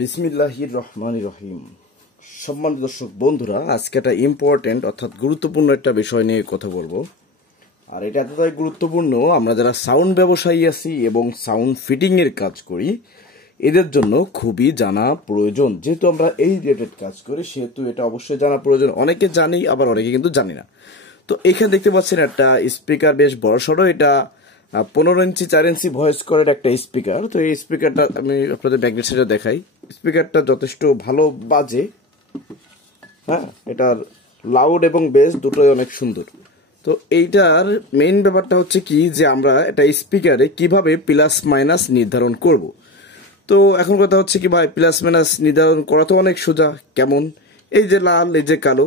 বিসমিল্লাহির রহমানির রহিম। সম্মানিত দর্শক বন্ধুরা, আজকে একটা ইম্পর্টেন্ট অর্থাৎ গুরুত্বপূর্ণ একটা বিষয় নিয়ে কথা বলবো। আর এটা এতটাই গুরুত্বপূর্ণ, আমরা যারা সাউন্ড ব্যবসায়ী আছি এবং সাউন্ড ফিটিং এর কাজ করি, এদের জন্য খুবই জানা প্রয়োজন। যেহেতু আমরা এই রিলেটেড কাজ করি, সেহেতু এটা অবশ্যই জানা প্রয়োজন। অনেকে জানি, আবার অনেকে কিন্তু জানি না। তো এখানে দেখতে পাচ্ছেন একটা স্পিকার, বেশ বড় সড়ো। এটা 15 ইঞ্চি 4 ইঞ্চি ভয়েস কলের একটা স্পিকার। তো এই স্পিকারটা আমি আপনাদের ব্যাকগ্রাউন্ড সাইডে দেখাই। স্পিকারটা যথেষ্ট ভালো বাজে। হ্যাঁ, এটার লাউড এবং বেস দুটোই অনেক সুন্দর। তো এইটার মেইন ব্যাপারটা হচ্ছে কি, যে আমরা এটা স্পিকারে কিভাবে প্লাস মাইনাস নির্ধারণ করব। তো এখন কথা হচ্ছে কি ভাই, প্লাস মাইনাস নির্ধারণ করা তো অনেক সোজা। কেমন? এই যে লাল, এই যে কালো।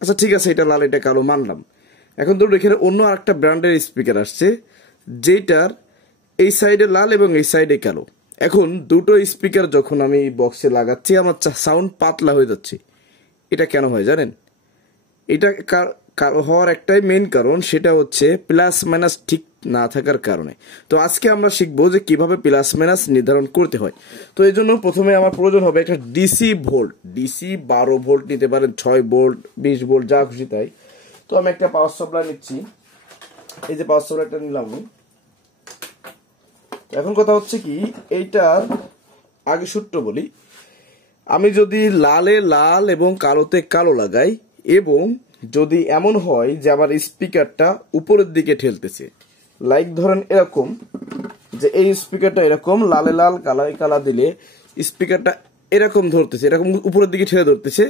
আচ্ছা ঠিক আছে, এটা লাল এটা কালো মানলাম। এখন ধরুন এখানে অন্য আরেকটা ব্র্যান্ডের স্পিকার আসছে, যেটার এই সাইডে লাল এবং এই সাইডে কালো। এখন দুটো স্পিকার যখন আমি বক্সে লাগাচ্ছি, আমার সাউন্ড পাতলা হয়ে যাচ্ছে। এটা কেন হয় জানেন? এটা হওয়ার একটাই মেইন কারণ, সেটা হচ্ছে প্লাস মাইনাস ঠিক না থাকার কারণে। তো আজকে আমরা শিখবো যে কিভাবে প্লাস মাইনাস নির্ধারণ করতে হয়। তো এই জন্য প্রথমে আমার প্রয়োজন হবে একটা ডিসি ভোল্ট। ডিসি 12 ভোল্ট নিতে পারেন, 6 ভোল্ট, 20 ভোল্ট, যা খুশি তাই। তো আমি একটা পাওয়ার সাপ্লাই নিচ্ছি। এই যে পাওয়ার সাপ্লাইটা নিলাম। এখন কথা হচ্ছে কি, এইটার আগে সূত্র বলি। আমি যদি লালে লাল এবং কালোতে কালো লাগাই, এবং যদি এমন হয় যে আমার স্পিকারটা উপরের দিকে ঠেলতেছে, লাইক ধরেন এরকম, যে এই স্পিকারটা এরকম লালে লাল কালায় কালা দিলে স্পিকারটা এরকম ধরতেছে, এরকম উপরের দিকে ঠেলে ধরতেছে,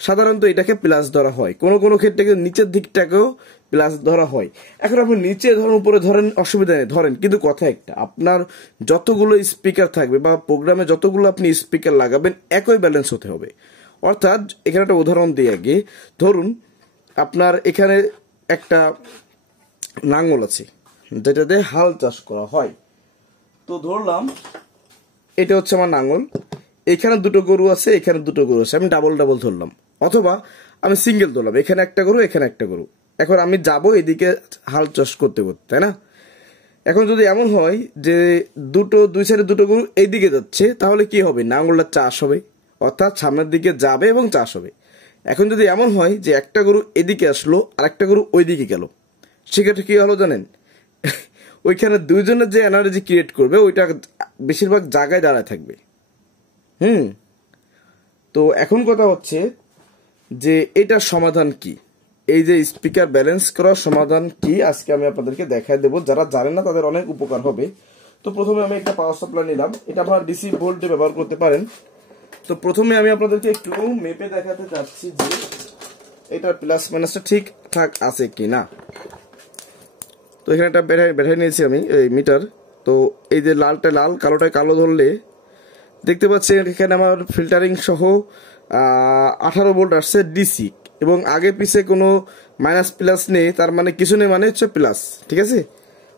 সাধারণত এটাকে প্লাস ধরা হয়। কোনো কোনো ক্ষেত্রে নিচের দিকটাকেও প্লাস ধরা হয়। এখন আপনি নিচে ধরেন, উপরে ধরেন, অসুবিধা নেই, ধরেন। কিন্তু কথা একটা, আপনার যতগুলো স্পিকার থাকবে বা প্রোগ্রামে যতগুলো আপনি স্পিকার লাগাবেন, একই ব্যালেন্স হতে হবে। অর্থাৎ এখানে একটা উদাহরণ দিই আগে। ধরুন আপনার এখানে একটা লাঙল আছে, যেটাতে হাল চাষ করা হয়। তো ধরলাম এটা হচ্ছে আমার লাঙল। এখানে দুটো গরু আছে, এখানে দুটো গরু আছে, আমি ডাবল ডাবল ধরলাম। অথবা আমি সিঙ্গেল ধরলাম, এখানে একটা গরু, এখানে একটা গরু। এখন আমি যাব এদিকে হাল চাষ করতে করতে, তাই না? এখন যদি এমন হয় যে দুই সাইডে দুটো গরু এইদিকে যাচ্ছে, তাহলে কি হবে? লাঙলটা চাষ হবে, অর্থাৎ সামনের দিকে যাবে এবং চাষ হবে। এখন যদি এমন হয় যে একটা গরু এদিকে আসলো আর একটা গরু ওইদিকে গেল, সেক্ষেত্রে কি হলো জানেন? ওইখানে দুইজনের যে এনার্জি ক্রিয়েট করবে, ওইটা বেশিরভাগ জায়গায় দাঁড়ায় থাকবে। তো এখন কথা হচ্ছে যে এটার সমাধান কি, এই যে স্পিকার ব্যালেন্স করার সমাধান কি, আজকে আমি আপনাদেরকে দেখায় দেবো। যারা জানেন না তাদের অনেক উপকার হবে। তো প্রথমে আমি একটা পাওয়ার সাপ্লাই নিলাম। এটা আপনারা ডিসি ভোল্টে ব্যবহার করতে পারেন। তো প্রথমে আমি আপনাদেরকে একটু মেপে দেখাতে চাচ্ছি যে এটার প্লাস মাইনাসটা ঠিকঠাক আছে কি না। তো এখানে একটা ব্যাটারি নিয়েছি আমি, এই মিটার। তো এই যে লালটা লাল, কালোটায় কালো ধরলে দেখতে পাচ্ছি এখানে আমার ফিল্টারিং সহ 18 ভোল্ট আসছে ডিসি, এবং আগে পিছে কোনো মাইনাস প্লাস নেই, তার মানে কিছু নেই, মানে হচ্ছে প্লাস। ঠিক আছে,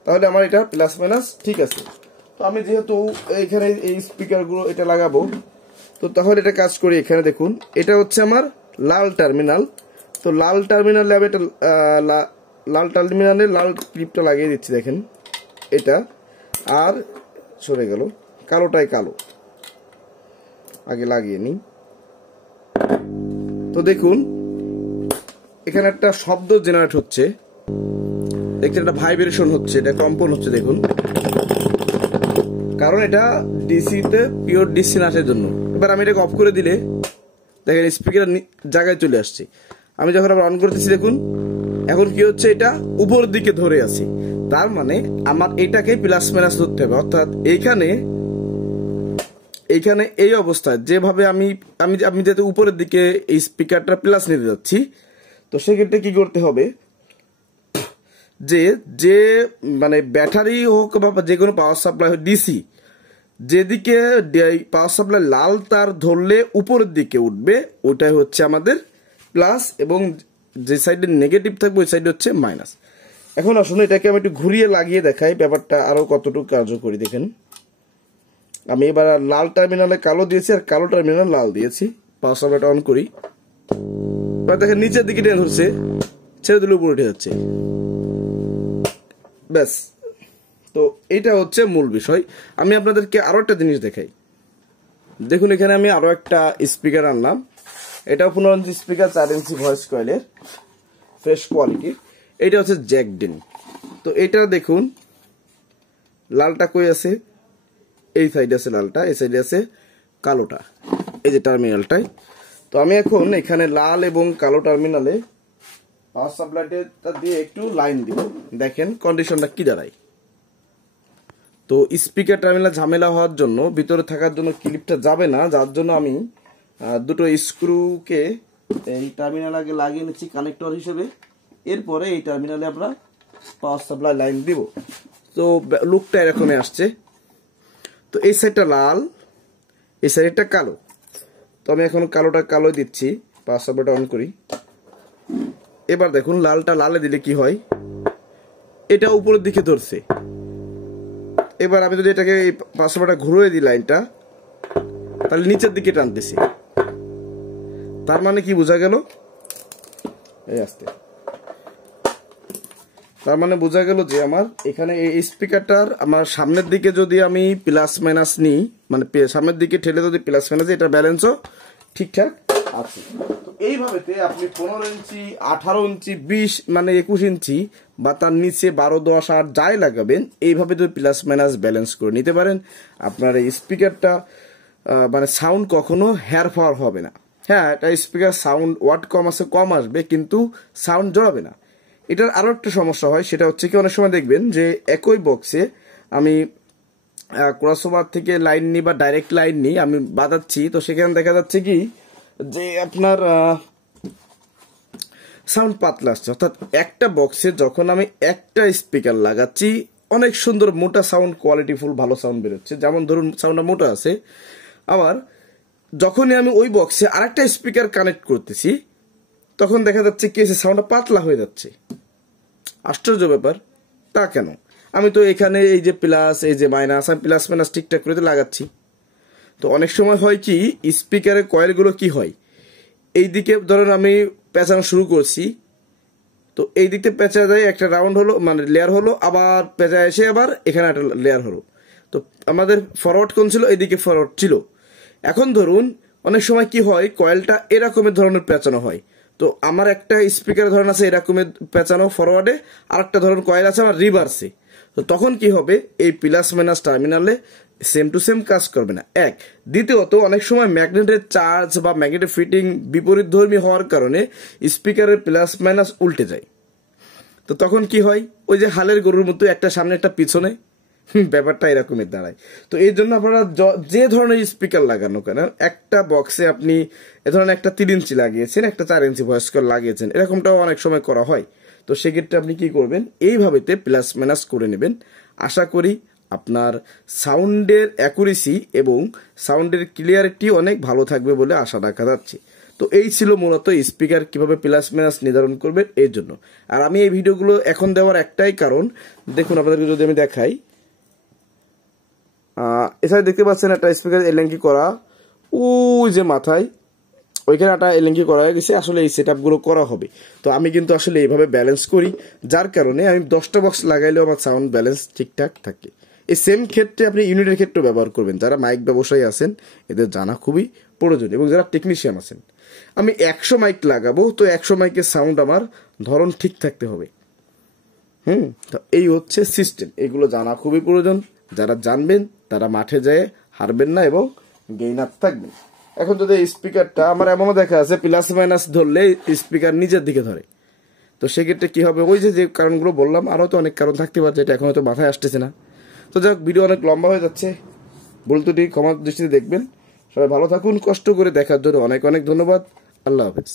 তাহলে আমার এটা প্লাস মাইনাস ঠিক আছে। তো আমি যেহেতু এইখানে এই স্পিকারগুলো এটা লাগাবো, তো তাহলে এটা কাজ করি। এখানে দেখুন, এটা হচ্ছে আমার লাল টার্মিনাল। তো লাল টার্মিনালে আমি এটা লাল টার্মিনালে লাল ক্লিপটা লাগিয়ে দিচ্ছি, দেখেন এটা। আর সরে গেল, কালোটাই কালো, আগে লাগিয়ে নিই। তো দেখুন এখানে একটা শব্দ জেনারেট হচ্ছে, দেখছেন, একটা ভাইব্রেশন হচ্ছে, এটা কম্পন হচ্ছে। দেখুন, কারণ এটা ডিসিতে পিওর ডিসি নাচের জন্য। এবার আমি এটাকে অফ করে দিলে দেখেন স্পিকার জায়গায় চলে আসছে। আমি যখন আবার অন করতেছি, দেখুন এখন কি হচ্ছে, এটা উপর দিকে ধরে আছে। তার মানে আমার এটাকে প্লাস মাইনাস ধরতে হবে। অর্থাৎ এইখানে এই অবস্থায় যেভাবে আমি যাতে উপরের দিকে এই স্পিকারটা প্লাস নিতে যাচ্ছি, তো সেক্ষেত্রে কি করতে হবে, যে মানে ব্যাটারি হোক বা যে কোনো পাওয়ার সাপ্লাই হোক, ডিসি যেদিকে পাওয়ার সাপ্লাই লাল তার ধরলে উপরের দিকে উঠবে, ওইটাই হচ্ছে আমাদের প্লাস, এবং যে সাইডে নেগেটিভ থাকবে ওই সাইডে হচ্ছে মাইনাস। এখন আসুন এটাকে আমি একটু ঘুরিয়ে লাগিয়ে দেখাই, ব্যাপারটা আরো কতটুকু কার্যকরী দেখেন। আমি এবার লাল টার্মিনালে কালো দিয়েছি আর কালো টার্মিনালে লাল দিয়েছি। পাওয়ার সাপ্লাইটা অন করি, দেখেন নিচের দিকে টেনে ধরছে, ছেড়ে দিলে উপরে উঠে যাচ্ছে। ব্যাস, তো এটা হচ্ছে মূল বিষয়। আমি আপনাদেরকে আরো একটা জিনিস দেখাই। দেখুন এখানে আমি আরো একটা স্পিকার আনলাম, এটাও 15 ইঞ্চি স্পিকার, 4 ইঞ্চি ভয়েস কয়েলের, ফ্রেশ কোয়ালিটির। এটা হচ্ছে জ্যাকডিন। তো এটা দেখুন লালটা কই আছে, এই সাইডে আছে লালটা, এই সাইডে আছে কালোটা, এই যে টার্মিনালটাই। তো আমি এখন এখানে লাল এবং কালো টার্মিনালে পাওয়ার সাপ্লাইটা দিয়ে একটু লাইন দিব, দেখেন কন্ডিশনটা কি দাঁড়ায়। তো স্পিকার টার্মিনাল ঝামেলা হওয়ার জন্য, ভিতরে থাকার জন্য ক্লিপটা যাবে না, যার জন্য আমি দুটো স্ক্রুকে এই টার্মিনাল আগে লাগিয়ে নিচ্ছি কানেক্টর হিসেবে। এরপরে এই টার্মিনালে আমরা পাওয়ার সাপ্লাই লাইন দিব। তো লুকটা এরকমই আসছে। তো এই সাইডটা লাল, এই সাইডটা কালো। তো আমি এখন কালোটা কালো দিচ্ছি, পাওয়ার সাপ্লাইটা অন করি। এবার দেখুন লালটা লালে দিলে কি হয়, এটা উপরের দিকে ধরছে। এবার আমি যদি এটাকে পাওয়ার সাপ্লাইটা ঘুরিয়ে দিই লাইনটা, তাহলে নিচের দিকে টানতেছি। তার মানে কি বোঝা গেল, এই আসতে, তার মানে বোঝা গেল যে আমার এখানে এই স্পিকারটার আমার সামনের দিকে যদি আমি প্লাস মাইনাস নিই, মানে সামনের দিকে ঠেলে যদি প্লাস মাইনাস, এটা ব্যালেন্সও ঠিকঠাক আছে। তো এইভাবেতে আপনি 15 ইঞ্চি, 18 ইঞ্চি, 20 মানে 21 ইঞ্চি বা তার নিচে 12, 10, 8 যাই লাগাবেন, এইভাবে যদি প্লাস মাইনাস ব্যালেন্স করে নিতে পারেন, আপনার এই স্পিকারটা মানে সাউন্ড কখনো হেরফের হবে না। হ্যাঁ, এটা স্পিকার সাউন্ড ওয়াট কম আছে, কম আসবে, কিন্তু সাউন্ড জড়াবে না। এটার আরো একটা সমস্যা হয়, সেটা হচ্ছে কি অনেক সময় দেখবেন যে একই বক্সে আমি ক্রসওভার থেকে লাইন নিই বা ডাইরেক্ট লাইন নিই, আমি বাজাচ্ছি, তো সেখানে দেখা যাচ্ছে কি যে আপনার সাউন্ড পাতলা আসছে। অর্থাৎ একটা বক্সে যখন আমি একটা স্পিকার লাগাচ্ছি, অনেক সুন্দর মোটা সাউন্ড, কোয়ালিটিফুল ভালো সাউন্ড বেরোচ্ছে, যেমন ধরুন সাউন্ডটা মোটা আছে। আবার যখনই আমি ওই বক্সে আরেকটা স্পিকার কানেক্ট করতেছি, তখন দেখা যাচ্ছে কি সাউন্ডটা পাতলা হয়ে যাচ্ছে। আশ্চর্য ব্যাপার, তা কেন? আমি তো এখানে এই যে প্লাস, এই যে মাইনাস, আমি প্লাস মাইনাস ঠিকঠাক করে লাগাচ্ছি। তো অনেক সময় হয় কি, স্পিকারের কয়েলগুলো কি হয়, এই দিকে ধরুন আমি পেঁচানো শুরু করছি, তো এই দিকে পেঁচা যায়, একটা রাউন্ড হলো মানে লেয়ার হলো, আবার পেঁচা এসে আবার এখানে একটা লেয়ার হলো। তো আমাদের ফরওয়ার্ড কোন ছিল, এইদিকে ফরওয়ার্ড ছিল। এখন ধরুন অনেক সময় কি হয়, কয়েলটা এরকমের ধরনের পেঁচানো হয়। তো আমার একটা স্পিকার ধরন আছে এরকমের পেঁচানো ফরওয়ার্ডে, আর একটা ধরন কয়েল আছে আমার রিভার্সে। তো তখন কি হবে, এই প্লাস মাইনাস টার্মিনালে সেম টু সেম কাজ করবে না, এক। দ্বিতীয়ত অনেক সময় ম্যাগনেটের চার্জ বা ম্যাগনেটের ফিটিং বিপরীত ধর্মী হওয়ার কারণে স্পিকারের প্লাস মাইনাস উল্টে যায়। তো তখন কি হয়, ওই যে হালের গরুর মতো একটা সামনে একটা পিছনে, ব্যাপারটা এরকমের দাঁড়ায়। তো এই জন্য আপনারা যে ধরনের স্পিকার লাগানো কেন, একটা বক্সে আপনি এ ধরনের একটা 3 ইঞ্চি লাগিয়েছেন, একটা 4 ইঞ্চি ভয়েস কয়েল লাগিয়েছেন, এরকমটাও অনেক সময় করা হয়। তো সেক্ষেত্রে আপনি কি করবেন, এইভাবেতে প্লাস মাইনাস করে নেবেন। আশা করি আপনার সাউন্ডের অ্যাকুরেসি এবং সাউন্ডের ক্লিয়ারিটি অনেক ভালো থাকবে বলে আশা রাখা যাচ্ছে। তো এই ছিল মূলত স্পিকার কিভাবে প্লাস মাইনাস নির্ধারণ করবেন এর জন্য। আর আমি এই ভিডিওগুলো এখন দেওয়ার একটাই কারণ, দেখুন আপনাদেরকে যদি আমি দেখাই, এছাড়া দেখতে পাচ্ছেন একটা স্পিকার এলেঙ্কি করা, ওই যে মাথায় ওইখানে একটা এলেঙ্কি করা হয়ে গেছে। আসলে এই সেট আপগুলো করা হবে। তো আমি কিন্তু আসলে এইভাবে ব্যালেন্স করি, যার কারণে আমি 10টা বক্স লাগাইলেও আমার সাউন্ড ব্যালেন্স ঠিকঠাক থাকে। এই সেম ক্ষেত্রে আপনি ইউনিটের ক্ষেত্রে ব্যবহার করবেন। যারা মাইক ব্যবসায়ী আছেন এদের জানা খুবই প্রয়োজন, এবং যারা টেকনিশিয়ান আছেন, আমি 100 মাইক লাগাবো, তো 100 মাইকের সাউন্ড আমার ধরন ঠিক থাকতে হবে। তো এই হচ্ছে সিস্টেম, এগুলো জানা খুবই প্রয়োজন। যারা জানবেন তারা মাঠে যেয়ে হারবেন না এবং গেইনার থাকবেন। এখন যদি স্পিকারটা আমার এমনও দেখা আছে, প্লাস মাইনাস ধরলে স্পিকার নিচের দিকে ধরে, তো সেক্ষেত্রে কি হবে, ওই যে কারণগুলো বললাম, আরও তো অনেক কারণ থাকতে পারে, এটা এখন হয়তো মাথায় আসতেছে না। তো যাক, ভিডিও অনেক লম্বা হয়ে যাচ্ছে, ভুল ত্রুটি ক্ষমার দৃষ্টিতে দেখবেন। সবাই ভালো থাকুন, কষ্ট করে দেখার জন্য অনেক অনেক ধন্যবাদ। আল্লাহ হাফেজ।